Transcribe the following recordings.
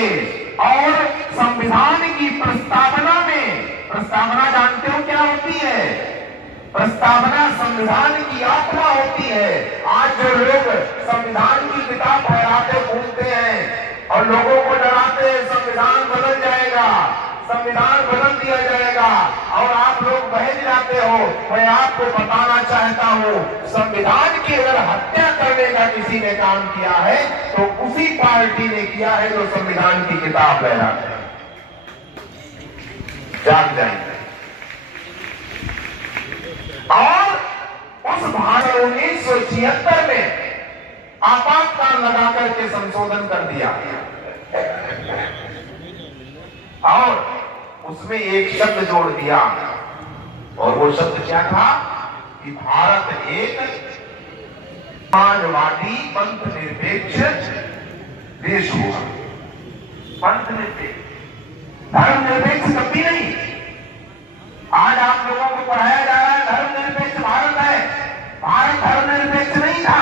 चाहिए। और संविधान की प्रस्तावना में, प्रस्तावना जानते हो क्या होती है? प्रस्तावना संविधान की आत्मा होती है। आज जो लोग संविधान की किताब फहराते घूमते हैं और लोगों को डराते हैं संविधान बदल जाएगा, संविधान बदल दिया जाएगा, और आप लोग बहक जाते हो, मैं आपको बताना चाहता हूं, संविधान की अगर हत्या करने का किसी ने काम किया है तो उसी पार्टी ने किया है जो संविधान की किताब फहराते हैं। जान जाएंगे। और उस भारत 1976 में आपातकाल लगा करके संशोधन कर दिया और उसमें एक शब्द जोड़ दिया, और वो शब्द क्या था कि भारत एक समाजवादी पंथ निरपेक्ष देश होगा। पंथ निरपेक्ष, धर्म निरपेक्ष कभी नहीं। आज आप लोगों को पढ़ाया जा रहा है धर्म निरपेक्ष भारत है। भारत धर्म निरपेक्ष नहीं था।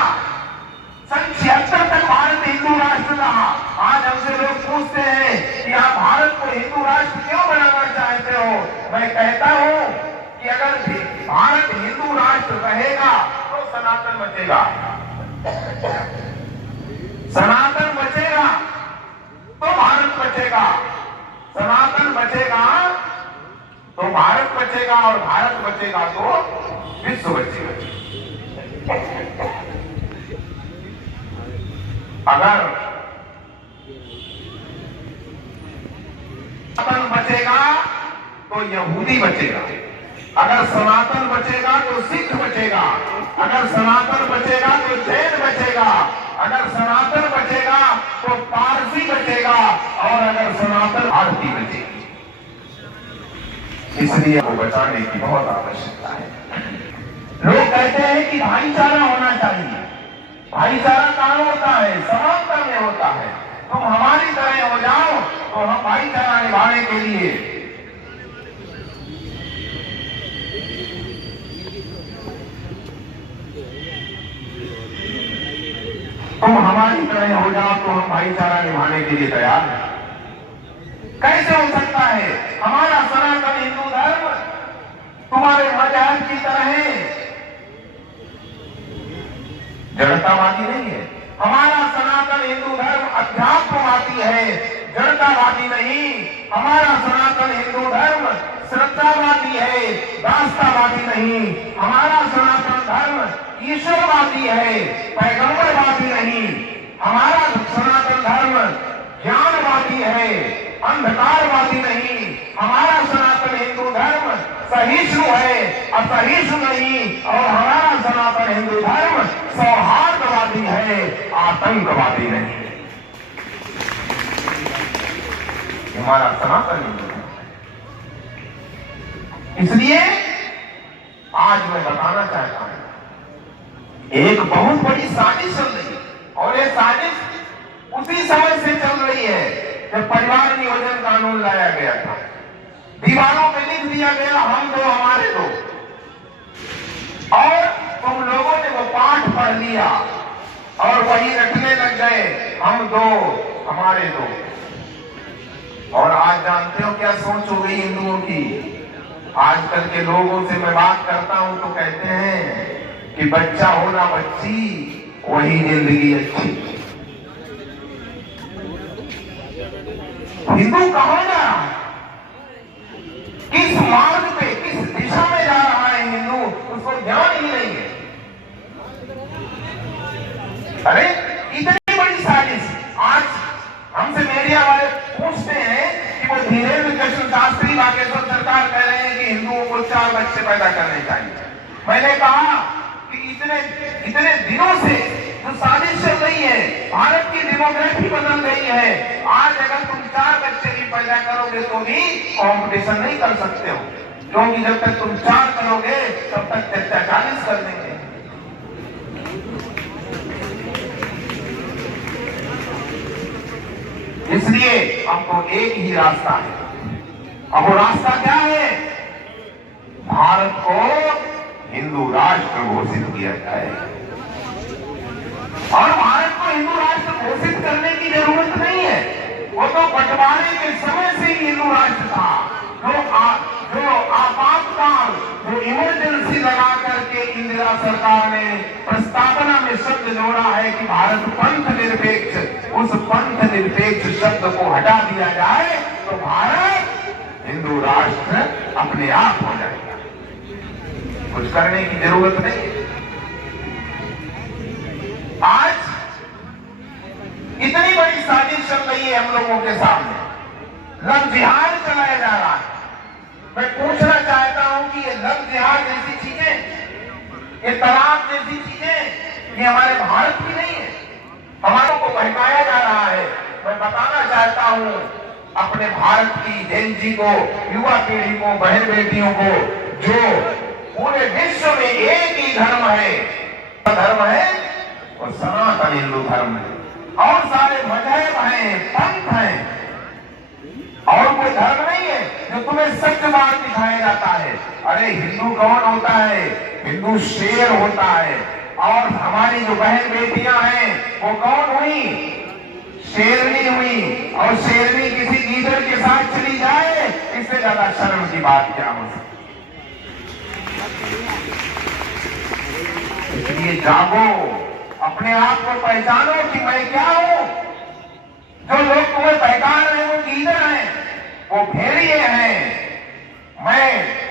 सन 76 तक भारत हिंदू राष्ट्र रहा। आज हमसे लोग पूछते हैं कि आप भारत को हिंदू राष्ट्र क्यों बनाना चाहते हो? मैं कहता हूं कि अगर भारत हिंदू राष्ट्र रहेगा तो सनातन बचेगा, सनातन बचेगा तो भारत बचेगा, सनातन बचेगा तो भारत बचेगा, और भारत बचेगा तो विश्व बचेगा। अगर सनातन बचेगा तो यहूदी बचेगा, अगर सनातन बचेगा तो सिख बचेगा, अगर सनातन बचेगा तो जैन बचेगा, अगर सनातन बचेगा तो पारसी बचेगा, और अगर सनातन भारती बचेगी। इसलिए वो बचाने की बहुत आवश्यकता है। लोग कहते हैं कि भाईचारा होना चाहिए। भाईचारा कहां होता है? समानता में होता है। तुम हमारी तरह हो जाओ तो हम भाईचारा निभाने के लिए, तुम हमारी तरह हो जाओ तो हम भाईचारा निभाने के लिए तैयार हैं। कैसे हो सकता है? हमारा सनातन हिंदू धर्म तुम्हारे मजहब की तरह जड़तावादी नहीं है। हमारा सनातन हिंदू धर्म अध्यात्मवादी है, जड़तावादी नहीं। हमारा सनातन हिंदू धर्म श्रद्धावादी है, राष्ट्रवादी नहीं। हमारा सनातन धर्म ईश्वरवादी है, पैगंबरवादी नहीं। हमारा सनातन धर्म ज्ञानवादी है, अंधकारवादी नहीं। हमारा सनातन हिंदू धर्म सहिष्णु है, असहिष्णु नहीं। और हमारा सनातन हिंदू धर्म सौहार्दवादी है, आतंकवादी नहीं। हमारा सनातन हिंदू धर्म। इसलिए आज मैं बताना चाहता हूं, एक बहुत बड़ी साजिश चल रही है, और ये साजिश उसी समय से चल रही है जब परिवार नियोजन कानून लाया गया था। दीवारों पे लिख दिया गया हम दो हमारे दो, और तुम लोगों ने वो पाठ पढ़ लिया और वही रटने लग गए, हम दो हमारे दो। और आज जानते हो क्या सोच हो गई हिंदुओं की? आजकल के लोगों से मैं बात करता हूं तो कहते हैं कि बच्चा होना बच्ची, वही जिंदगी अच्छी। हिंदू कहां जा रहा है? किस मार्ग पे, किस दिशा में जा रहा है हिंदू, उसको ज्ञान ही नहीं है। अरे इतनी बड़ी साजिश। आज हमसे मीडिया वाले पूछते हैं कि वो धीरेन्द्र कृष्ण शास्त्री बागेश्वर सरकार कह रहे हैं कि हिंदुओं को 4 बच्चे पैदा करने चाहिए। मैंने कहा कि इतने दिनों से जो साजिश चल रही है, भारत की डेमोग्राफी बदल गई है। आज अगर तुम 4 बच्चे भी पैदा करोगे तो भी कंपटीशन नहीं कर सकते हो, क्योंकि जब तक तुम 4 करोगे तब तक चर्चा 40 कर देंगे। इसलिए हमको एक ही रास्ता है। अब वो रास्ता क्या है? भारत को हिंदू राष्ट्र घोषित किया जाए। और भारत को हिंदू राष्ट्र घोषित करने की जरूरत नहीं है, वो तो के समय से ही हिंदू राष्ट्र था। जो आपातकाल, जो इमरजेंसी लगा करके इंदिरा सरकार ने प्रस्तावना में शब्द जोड़ा है कि भारत पंथ निरपेक्ष, उस पंथ निरपेक्ष शब्द को हटा दिया जाए तो भारत हिंदू राष्ट्र अपने आप हो जाएगा। कुछ करने की जरूरत नहीं। आज इतनी बड़ी साजिश चल रही है हम लोगों के सामने, लव जिहाद चलाया जा रहा है। मैं पूछना चाहता हूं कि ये लव जिहाद जैसी चीजें, ये तलाक जैसी चीजें, ये हमारे भारत की नहीं है। हमारों को बहकाया जा रहा है। मैं बताना चाहता हूं अपने भारत की जैन जी को, युवा पीढ़ी को, बहन बेटियों को, जो पूरे विश्व में एक ही धर्म है वो सनातन हिंदू धर्म है। और सारे मजहब हैं, पंथ हैं, और कोई धर्म नहीं है जो तुम्हें सत्य बात दिखाया जाता है। अरे हिंदू कौन होता है? हिंदू शेर होता है। और हमारी जो बहन बेटियां हैं वो कौन हुई? शेरनी हुई। और शेरनी किसी गीदड़ के साथ चली जाए, इससे ज्यादा शर्म की बात क्या हो सकती? इसलिए जागो, अपने आप को पहचानो कि मैं क्या हूं। जो लोग तुम्हें बहका रहे हैं वो गीदड़ हैं, वो भेड़िए हैं।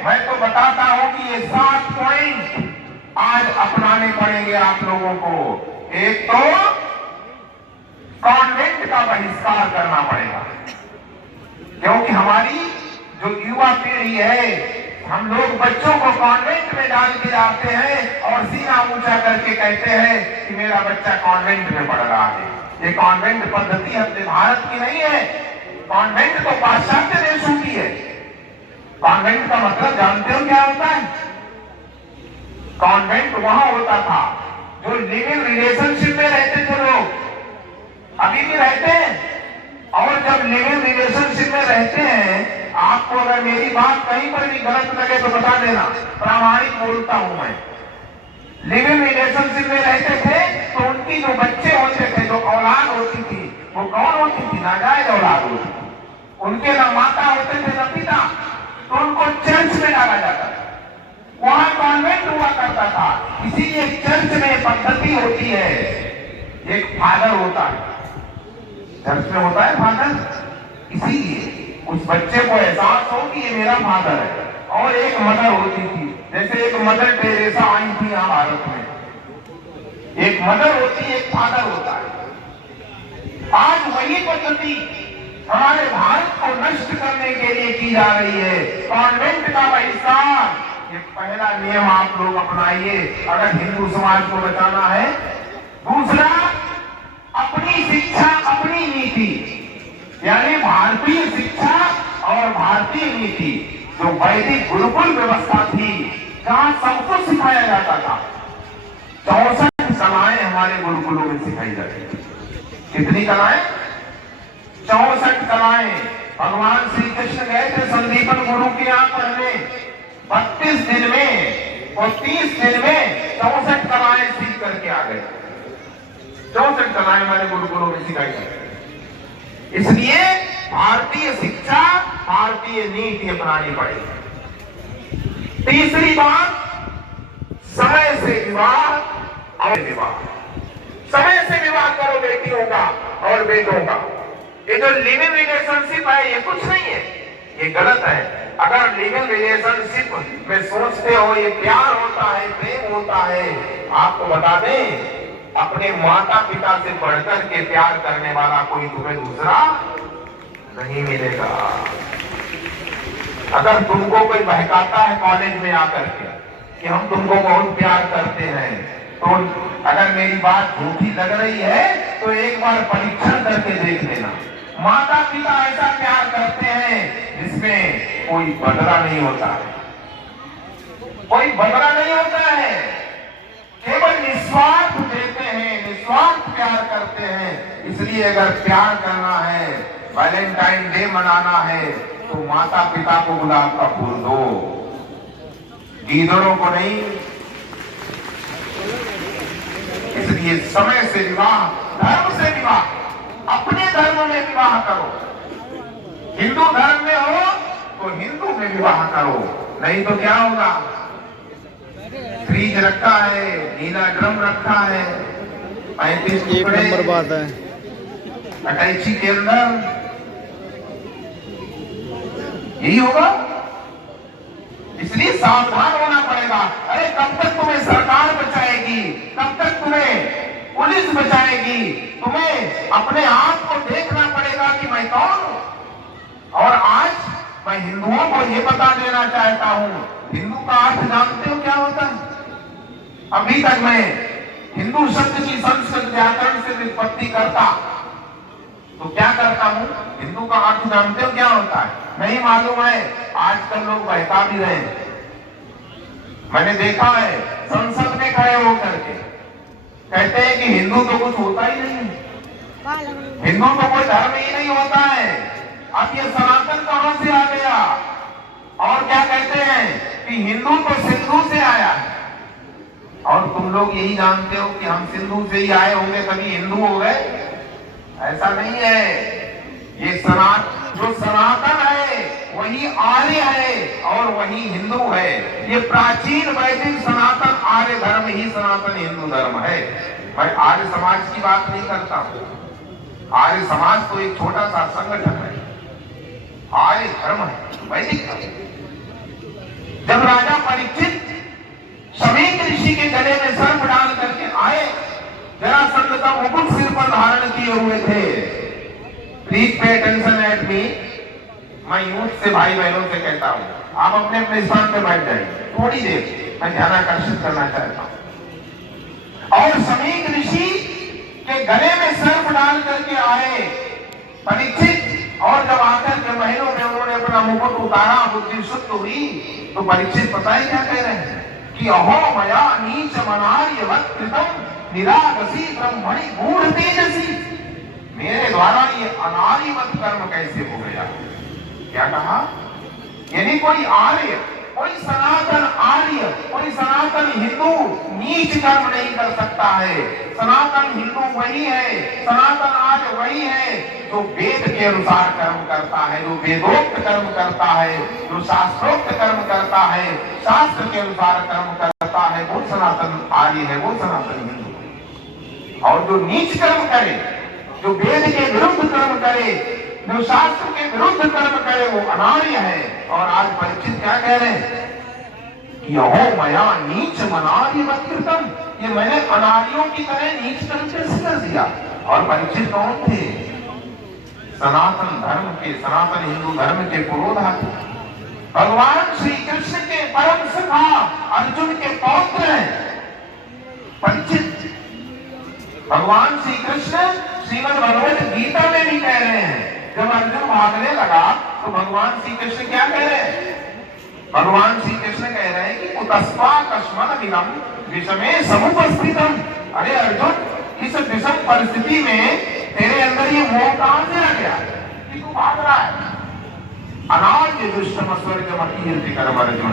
मैं तो बताता हूं कि ये 7 पॉइंट आज अपनाने पड़ेंगे आप लोगों को। एक तो कॉन्वेंट का बहिष्कार करना पड़ेगा, क्योंकि हमारी जो युवा पीढ़ी है, हम लोग बच्चों को कॉन्वेंट में डाल के आते हैं और सीना ऊंचा करके कहते हैं कि मेरा बच्चा कॉन्वेंट में पढ़ रहा है। ये कॉन्वेंट पद्धति अपने भारत की नहीं है। कॉन्वेंट तो पाश्चात्य देशों की है। कॉन्वेंट का मतलब जानते हो क्या होता है? कॉन्वेंट वहां होता था जो लिव इन रिलेशनशिप में रहते थे लोग, अभी भी रहते हैं। और जब लिव इन रिलेशनशिप में रहते हैं, आपको अगर मेरी बात कहीं पर भी गलत लगे तो बता देना, प्रामाणिक बोलता हूं मैं। लिव इन रिलेशनशिप में रहते थे तो उनकी जो बच्चे होते थे, जो औलाद होती थी, वो कौन होती थी? नाजायज औलाद होती थी। उनके न माता होते थे न पिता, तो उनको चर्च में डाला जाता था। वहां कॉन्वेंट हुआ करता था। इसीलिए चर्च में पद्धति होती है, एक फादर होता है, चर्च में होता है फादर। इसीलिए उस बच्चे को एहसास हो कि ये मेरा फादर है। और एक मदर होती थी, जैसे एक मदर टेरेसा आई थी यहाँ भारत में। एक मदर होती है, एक फादर होता है। आज वही पद्धति हमारे भारत को नष्ट करने के लिए की जा रही है। कॉन्वेंट का बहिष्कार, ये पहला नियम आप लोग अपनाइए अगर हिंदू समाज को बचाना है। दूसरा, अपनी शिक्षा अपनी नीति, यानी भारतीय शिक्षा और भारतीय नीति, जो वैदिक गुरुकुल व्यवस्था थी जहां सब कुछ सिखाया जाता था। 64 कलाएं हमारे गुरुकुलों में सिखाई जाती थी। कितनी कलाएं? 64 कलाएं। भगवान श्री कृष्ण गए थे संदीपन गुरु के यहाँ पढ़ने। 32 दिन में और 30 दिन में 64 कलाएं सीख करके आ गए। 64 कलाएं हमारे गुरुकुलों में सिखाई जाती। इसलिए भारतीय शिक्षा, भारतीय नीति अपनानी पड़ेगी। तीसरी बात, समय से विवाह और विवाह। समय से विवाह करो बेटियों का और बेटों का। ये जो लिव इन रिलेशनशिप है ये कुछ नहीं है, ये गलत है। अगर लिव इन रिलेशनशिप में सोचते हो ये प्यार होता है, प्रेम होता है, आपको बता दें अपने माता पिता से बढ़कर के प्यार करने वाला कोई तुम्हें दूसरा नहीं मिलेगा। अगर तुमको कोई बहकाता है कॉलेज में आकर के कि हम तुमको बहुत प्यार करते हैं, तो अगर मेरी बात झूठी लग रही है तो एक बार परीक्षण करके देख लेना। माता पिता ऐसा प्यार करते हैं जिसमें कोई बदला नहीं होता है, कोई बदला नहीं होता है, केवल निस्वार्थ देते हैं, निस्वार्थ प्यार करते हैं। इसलिए अगर प्यार करना है, वैलेंटाइन डे मनाना है, तो माता पिता को गुलाब का फूल दो, गीदड़ों को नहीं। इसलिए समय से विवाह, धर्म से विवाह, अपने धर्म में विवाह करो। हिंदू धर्म में हो तो हिंदू में विवाह करो, नहीं तो क्या होगा? फ्रीज रखा है, नीला ड्रम रखा है, 35 एक नंबर बात है अटैची के अंदर, यही होगा। इसलिए सावधान होना पड़ेगा। अरे कब तक तुम्हें सरकार बचाएगी, कब तक तुम्हें पुलिस बचाएगी? तुम्हें अपने आप को देखना पड़ेगा कि मैं कौन हूं। और आज मैं हिंदुओं को यह बता देना चाहता हूं, हिंदू का अर्थ जानते हो क्या होता है? अभी तक मैं हिंदू शब्द की संस्कृत व्याकरण से व्युत्पत्ति करता तो क्या करता हूं? हिंदू का अर्थ जानते हो क्या होता है? नहीं मालूम है, आजकल लोग बहका भी रहे हैं। मैंने देखा है संसद में खड़े होकर के कहते हैं कि हिंदू तो कुछ होता ही नहीं है, हिंदू तो कोई धर्म ही नहीं होता है। अब ये सनातन कहां से आ गया? और क्या कहते हैं कि हिंदू तो सिंधु से आया। और तुम लोग यही जानते हो कि हम सिंधु से ही आए होंगे तभी हिंदू हो गए? ऐसा नहीं है। ये जो सनातन है वही आर्य है और वही हिंदू है। ये प्राचीन वैदिक सनातन आर्य धर्म ही सनातन हिंदू धर्म है। मैं आर्य समाज की बात नहीं करता हूं। आर्य समाज तो एक छोटा सा संगठन है, आर्य धर्म है वैदिक धर्म। जब राजा परीक्षित शमीक ऋषि के गले में सर्प डाल करके आए, जरासंध का मुकुट सिर पर धारण किए हुए थे। Please pay attention at me. मैं यूथ से भाई बहनों से कहता हूं, आप अपने अपने स्थान पे बैठ जाइए, थोड़ी देर मैं ध्यान आकर्षित करना चाहता हूं। और शमीक ऋषि के गले में सर्प डाल करके आए परीक्षित, और जब आकर के महीनों में उन्होंने अपना मुकुट उतारा, बुद्धि शुद्ध हुई, तो परीक्षित पता ही क्या कह रहे हैं कि अहो मया नीच मनार्यवत् कृतम् निरागसी ब्रह्मणि गूढ़ तेजसी। मेरे द्वारा ये अनार्यवत कर्म कैसे हो गया? क्या कहा? यानी कोई आर्य, कोई सनातन आर्य, कोई सनातन हिंदू नीच कर्म नहीं कर सकता है। सनातन हिंदू वही है, सनातन आर्य वही है जो वेद के अनुसार कर्म करता है, जो वेदोक्त कर्म करता है, जो शास्त्रोक्त कर्म करता है, शास्त्र के अनुसार कर्म करता है, वो सनातन आर्य है, वो सनातन हिंदू है। और जो नीच कर्म करे, जो वेद के विरुद्ध कर्म करे, जो शास्त्र के विरुद्ध कर्म करे, वो अनार्य है। और आज परीक्षित क्या कह रहे हैं कि यहो मया नीच मनार्यवत् कृतम्, ये मैंने अनार्यों की तरह नीच कर्म कैसे कर दिया? और परीक्षित कौन थे? सनातन धर्म के, सनातन हिंदू धर्म के पुरोधा थे। भगवान श्री कृष्ण के परम सखा अर्जुन के पौत्र हैं परीक्षित। भगवान श्री कृष्ण श्रीमद् भगवत गीता में भी कह रहे हैं, जब अर्जुन भागने लगा तो भगवान श्री कृष्ण क्या कह रहे हैं? भगवान श्री कृष्ण कह रहे हैं कि कुतस्वा कस्मन विलम विषमे समुपस्थितम। अरे अर्जुन, इस विषम परिस्थिति में तेरे अंदर ये मोह कहां से आ गया कि तू भाग रहा है? अनार्य दुष्टम स्वर्गम कीर्ति कर्म अर्जुन।